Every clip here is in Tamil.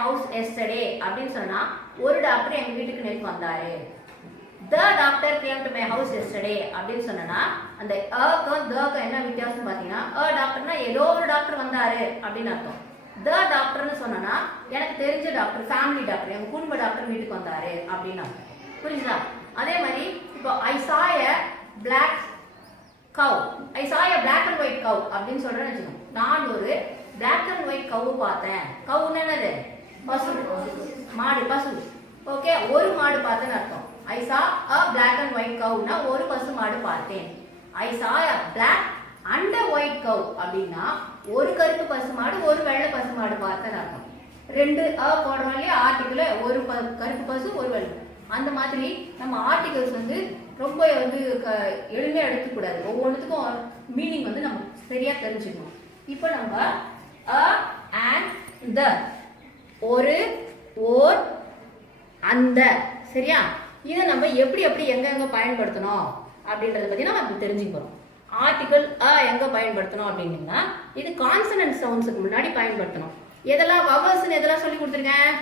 house yesterday அப்படின்னு சொன்னா ஒரு டாக்டர் எங்க வீட்டுக்கு நேத்து வந்தாரு. The doctor came to my house yesterday அப்படின்னு சொன்னா அந்த க்கும் the என்ன வித்தியாசம் பாத்தீங்கன்னா டாக்டர்னா ஏதோ ஒரு டாக்டர் வந்தாரு அப்படின்னு அர்த்தம். The டாக்டர்னு சொன்னா எனக்கு தெரிஞ்ச டாக்டர், ஃபேமிலி டாக்டர், எங்க குடும்ப டாக்டர் வீட்டுக்கு வந்தாரு அப்படின்னு அர்த்தம். புரியுதா? அதே மாதிரி இப்போ I saw a black cow. I saw a black and white cow அப்படின்னு சொல்றேன்னு வச்சுக்கோங்க. நான் ஒரு black and white cow பார்த்தேன். கவுன்னா என்னது? பசு, மாடு, பசு. ஓகே, ஒரு மாடு பார்த்தேன்னு அர்த்தம். I saw a black and white cow னா ஒரு பசு மாடு பார்த்தேன். I saw a black and a white cow அப்படின்னா ஒரு கருப்பு பசு மாடு ஒரு வெள்ளை பசு மாடு பார்த்தேன்னு அர்த்தம். ரெண்டு போடுறோம் இல்லையா ஆர்டிகிள், ஒரு கருப்பு பசு ஒரு வெள்ளை. அந்த மாதிரி நம்ம ஆர்டிகல்ஸ் வந்து ரொம்ப வந்து எளிமையாக எடுத்துக்கூடாது. ஒவ்வொன்றுத்துக்கும் மீனிங் வந்து நம்ம சரியா தெரிஞ்சுக்கணும். இப்போ நம்ம அ அண்ட் த, ஒரு, ஓர், அந்த, சரியா? இதை நம்ம எப்படி எப்படி எங்க பயன்படுத்தணும் அப்படின்றத பத்தி நம்ம தெரிஞ்சுக்க போறோம். ஆர்டிகல் எங்க பயன்படுத்தணும் அப்படின்னா இது கான்சனன்ட் சவுண்ட்ஸ்க்கு முன்னாடி பயன்படுத்தணும். எதெல்லாம் வவல்ஸ் எதெல்லாம் சொல்லி கொடுத்துருக்கேன்?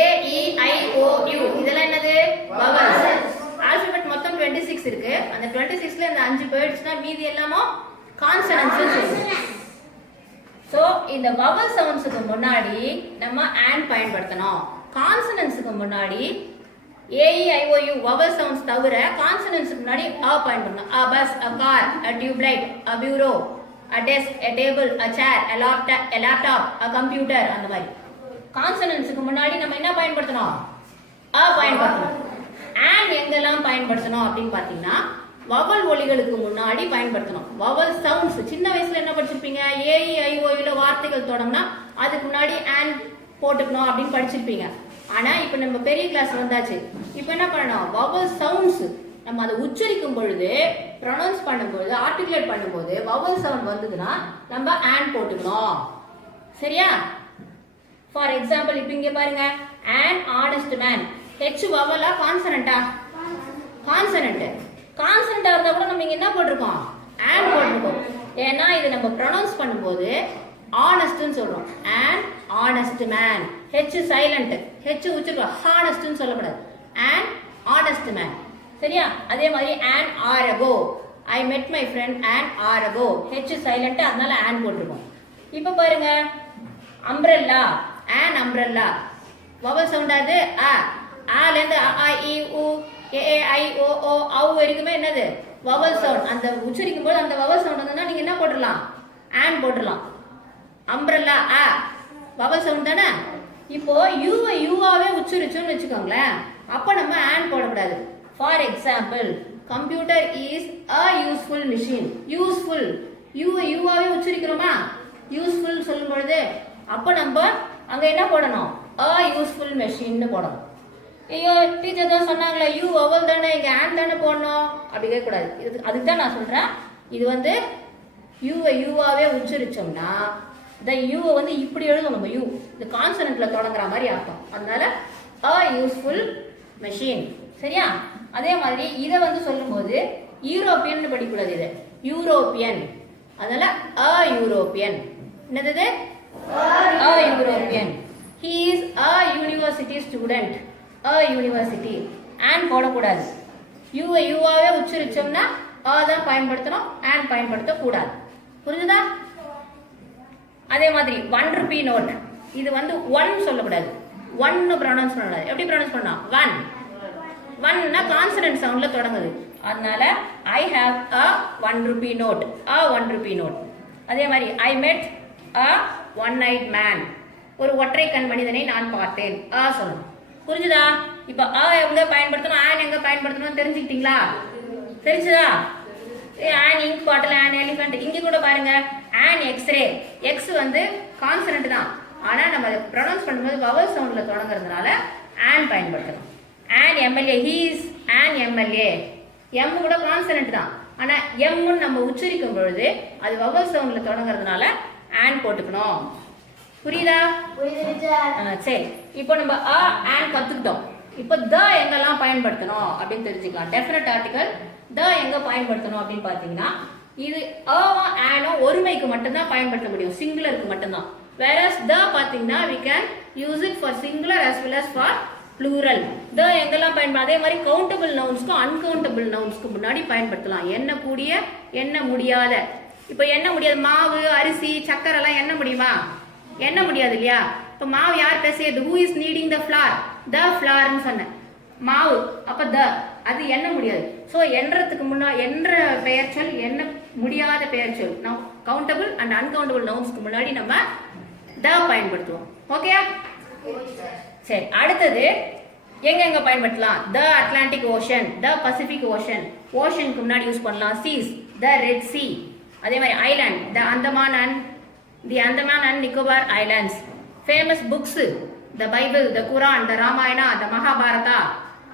A-E-I-O-U இதெல்லாம் என்னது? வவல்ஸ். ஆல்பபெட் மொத்தம் 26 இருக்கு. அந்த 26ல இந்த 5 போயிடுச்சுன்னா மீதி எல்லாமோ கான்சனன்ட்ஸ் சொல்லுவோம். சோ இந்த வவல் சவுண்ட்ஸ்க்கு முன்னாடி நம்ம and பயன்படுத்தணும். கான்சனன்ட்ஸ்க்கு முன்னாடி A-E-I-O-U வவல் சவுண்ட்ஸ் தவிர கான்சனன்ட்ஸ்க்கு முன்னாடி பயன்படுத்தணும். a bus, a car, a tube light, a bureau, a desk, a table, a chair, a laptop, a computer அந்த மாதிரி. கான்சனன்ட்ஸ்க்கு முன்னாடி நம்ம என்ன பயன்படுத்தணும்? பயன்படுத்தணும். and எங்கெல்லாம் பயன்படுத்தணும் அப்படின்னு பாத்தீங்கன்னா வவல் ஒலிகளுக்கு முன்னாடி பயன்படுத்தணும். வவல் சவுண்ட்ஸ் சின்ன வயசுல என்ன படிச்சிருப்பீங்க? A-E-I-O-U வார்த்தைகள் தொடங்கினா அதுக்கு முன்னாடி and போட்டுக்கணும் அப்படின்னு படிச்சிருப்பீங்க. ஆனா இப்ப நம்ம பெரிய கிளாஸ் வந்தாச்சு. இப்ப என்ன பண்ணணும்? வவல் சவுண்ட்ஸ் நம்ம அதை உச்சரிக்கும் பொழுது, ப்ரொனவுன்ஸ் பண்ணும்போது, ஆர்டிகுலேட் பண்ணும்போது வவல் சவுண்ட் வந்ததுன்னா நம்ம and போட்டுக்கணும். சரியா? ஃபார் எக்ஸாம்பிள் இப்ப இங்க பாருங்க, an honest man. H வவலா கான்சனண்டா? கான்சனண்ட். கான்சனண்டா இருந்தா கூட நம்ம இங்க என்ன போட்டிருக்கோம்? and போட்டிருக்கோம். ஏன்னா இது நம்ம ப்ரொனவுன்ஸ் பண்ணும்போது honestன்னு சொல்றோம். an honest man. H silent. H உச்சரிக்கிறோம். honestன்னு சொல்லக்கூடாது. an honest man. சரியா? அதே மாதிரி an hour ago. I met my friend an hour ago. H silent, அதனால an போட்டிருக்கோம். இப்ப பாருங்க, umbrella, an umbrella. Vowel sound அது ஆல இருந்து அ இ உ ஏ ஐ ஓ ஓ ஔ வரைக்குமே என்னது? Vowel sound. அந்த உச்சரிக்கும் போது அந்த வவல் சவுண்ட் வந்தா நீங்க என்ன போட்டுடலாம்? and போட்டுடலாம். umbrella வவல் சவுண்ட் தானே? இப்போ யூவை யூவாவே உச்சரிச்சோம்னு வச்சுக்கோங்களேன், அப்ப நம்ம and போடக்கூடாது. For example, computer is a useful machine. Useful யூவை யூவாவே உச்சரிக்கிறோமா? யூஸ்ஃபுல் சொல்லும் பொழுது அப்ப நம்ம அங்க என்ன போடணும்? a useful machine போடணும். ஐயோ டீச்சர் தான் சொன்னாங்களே யூ வவல் தானே, இங்க and தானே போடணும் அப்படி கேட்க கூடாது. இது அதுக்கு தான் நான் சொல்றேன். இது வந்து யூவை யூவாவே உச்சரிச்சோம்னா இந்த யூவை வந்து இப்படி எழுதும். நம்ம யூ இந்த கான்சனன்ட்ல தொடங்குற மாதிரி அர்த்தம். அதனால a useful machine. சரியா? அதே மாதிரி இதை வந்து சொல்லும்போது யூரோப்பியன் படிக்கூடாது. இது யூரோப்பியன். அதனால a யூரோப்பியன். என்னது? a European. he is a university student. a university. and போடக்கூடாது. யூவை யூவாவே உச்சரிச்சோம்னா தான் பயன்படுத்தணும், and பயன்படுத்த கூடாது. புரிஞ்சுதா? அதே மாதிரி 1 rupee நோட். இது வந்து ஒன் சொல்லக்கூடாது. ஒன்னு ப்ரொனவுன்ஸ் பண்ணக்கூடாது. எப்படி ப்ரொனவுன்ஸ் பண்ணணும்? ஒன். ஒன்னா கான்சனன்ட் சவுண்ட்ல தொடங்குது. அதனால I have a 1 rupee note. a 1 rupee note. அதே மாதிரி I met a one-eyed man. ஒரு ஒற்றை கண் மனிதனை நான் பார்த்தேன். சொல்லணும். புரிஞ்சுதா? இப்ப எங்க பயன்படுத்தணும், and எங்க பயன்படுத்தணும் தெரிஞ்சுக்கிட்டீங்களா? தெரிஞ்சுதா? an ink bottle, an elephant. இங்க கூட பாருங்க, an x-ray. x வந்து கான்சனன்ட் தான். ஆனா நம்ம ப்ரொனவுன்ஸ் பண்ணும்போது வவல் சவுண்ட்ல தொடங்குறதுனால and பயன்படுத்தணும். an MLA. he is an MLA. m கூட கான்சனன்ட் தான். ஆனா m நம்ம உச்சரிக்கும் பொழுது அது வவல் சவுண்ட்ல தொடங்குறதுனால and போட்டுக்கணும். புரியுதா? சரி, இப்போ நம்ம and கத்துக்கிட்டோம். இப்போ the எங்கெல்லாம் பயன்படுத்தணும் அப்படின்னு தெரிஞ்சுக்கலாம். டெஃபினட் ஆர்டிகல் the எங்க பயன்படுத்தணும் அப்படின்னு பாத்தீங்கன்னா இது ஆவோ ஆனோ ஒருமைக்கு மட்டும்தான் பயன்படுத்த முடியும், சிங்குலருக்கு மட்டும்தான். whereas the பாத்தீங்கன்னா we can use it for singular as well as for plural. the எங்கெல்லாம் பயன்படுத்த, அதே மாதிரி கவுண்டபிள் நவுன்ஸ்க்கும் அன்கவுண்டபிள் நவுன்ஸ்க்கு முன்னாடி பயன்படுத்தலாம். எண்ணக்கூடிய எண்ண முடியாத, இப்போ எண்ண முடியாது, மாவு அரிசி சக்கரை எல்லாம் எண்ண முடியுமா? எண்ண முடியாது இல்லையா? இப்போ மாவு யார் பேசியது? who is kneading the flour? the flour ன்னு சொன்னேன், மாவு. அப்ப the அது எண்ண முடியாது. சோ எண்றதுக்கு முன்னாடி என்ற பெயர் சொல், எண்ண முடியாத பெயர் சொல், நாம் கவுண்டபிள் அண்ட் அன்கவுண்டபிள் நவுன்ஸ்க்கு முன்னாடி நம்ம the பயன்படுத்துவோம். ஓகேயா? சரி, அடுத்தது எங்க பயன்படுத்தலாம்? the Atlantic Ocean, the Pacific Ocean. ஓஷனுக்கு முன்னாடி யூஸ் பண்ணலாம் seas, the Red Sea. அதே மாதிரி island, the Andaman and Nicobar Islands. famous books, the Bible, the Quran, the Ramayana, the Mahabharata.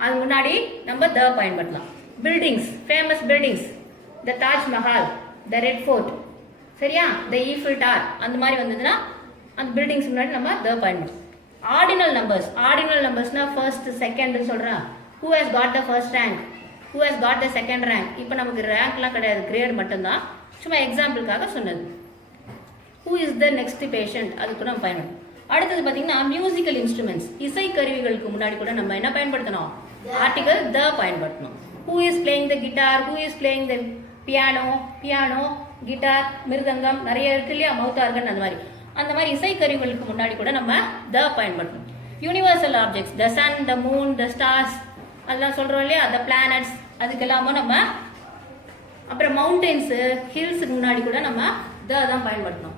அது முன்னாடி நம்ம the பயன்படுத்தலாம். buildings, famous buildings, the Taj Mahal, the Red Fort. சரியா? the Eiffel Tower. அந்த மாதிரி வந்ததுன்னா அந்த பில்டிங்ஸ் முன்னாடி நம்ம the பயன்படுத்தலாம். ஆர்டினல் நம்பர்ஸ்னா ஃபர்ஸ்ட் செகண்ட் சொல்றேன். who has got the first rank, who has got the second rank. இப்போ நமக்கு ரேங்க்லாம் கிடையாது, கிரேட் மட்டும்தான், சும்மா எக்ஸாம்பிளுக்காக சொன்னது. who is the next patient, அதுக்கு நம்ம பயன்படுத்தணும். அடுத்தது பார்த்தீங்கன்னா மியூசிக்கல் இன்ஸ்ட்ருமெண்ட்ஸ், இசை கருவிகளுக்கு முன்னாடி கூட நம்ம என்ன பயன்படுத்தணும்? ஆர்டிகல் the பயன்படுத்தணும். who is playing the guitar, who is playing the piano, guitar, mridangam நிறைய இருக்கு இல்லையா, மவுத் ஆர்கன், அந்த மாதிரி இசை கருவிகளுக்கு முன்னாடி கூட நம்ம the பயன்படுத்தணும். Universal objects, the sun, the moon, the stars, அதெல்லாம் சொல்றோம் இல்லையா, the planets, அதுக்கெல்லாமும் நம்ம, அப்புறம் மவுண்டெயின்ஸ், ஹில்ஸுக்கு முன்னாடி கூட நம்ம the தான் பயன்படுத்தணும்.